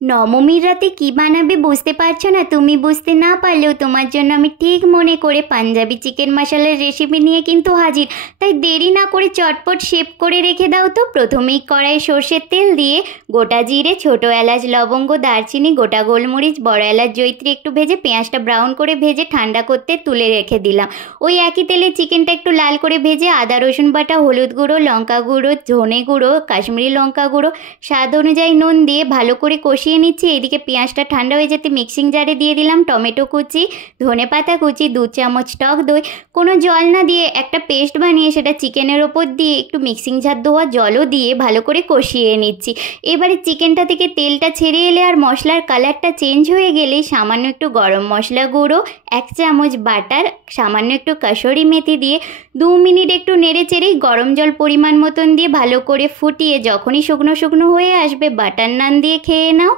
নবমীর রাতে কি বানাবে বুঝতে পারছো না? তুমি বুঝতে না পারলেও তোমার জন্য আমি ঠিক মনে করে পাঞ্জাবি চিকেন মশলার রেসিপি নিয়ে কিন্তু হাজির। তাই দেরি না করে চটপট শেপ করে রেখে দাও তো। প্রথমেই কড়াইয়ে সর্ষের তেল দিয়ে গোটা জিরে, ছোট এলাচ, লবঙ্গ, দারচিনি, গোটা গোলমরিচ, বড় এলাচ, জয়িত্রী একটু ভেজে পেঁয়াজটা ব্রাউন করে ভেজে ঠান্ডা করতে তুলে রেখে দিলাম। ওই একই তেলে চিকেনটা একটু লাল করে ভেজে আদা রসুন বাটা, হলুদ গুঁড়ো, লঙ্কা গুঁড়ো, ধনে গুঁড়ো, কাশ্মীরি লঙ্কা গুঁড়ো, স্বাদ অনুযায়ী নুন দিয়ে ভালো করে কষিয়ে নিচ্ছি। এদিকে পেঁয়াজটা ঠান্ডা হয়ে যেতে মিক্সিং জারে দিয়ে দিলাম টমেটো কুচি, ধনেপাতা কুচি, 2 চামচ টক দই। কোনো জল না দিয়ে একটা পেস্ট বানিয়ে সেটা চিকেনের ওপর দিয়ে একটু মিক্সিং জার ধোয়া জলও দিয়ে ভালো করে কষিয়ে নিচ্ছি। এবারে চিকেনটা থেকে তেলটা ছেড়ে এলে আর মশলার কালারটা চেঞ্জ হয়ে গেলেই সামান্য একটু গরম মশলা গুঁড়ো, 1 চামচ বাটার, সামান্য একটু কাসুরি মেথি দিয়ে 2 মিনিট একটু নেড়ে চেড়েই গরম জল পরিমাণ মতন দিয়ে ভালো করে ফুটিয়ে যখনই শুকনো শুকনো হয়ে আসবে বাটার নান দিয়ে খেয়ে নাও।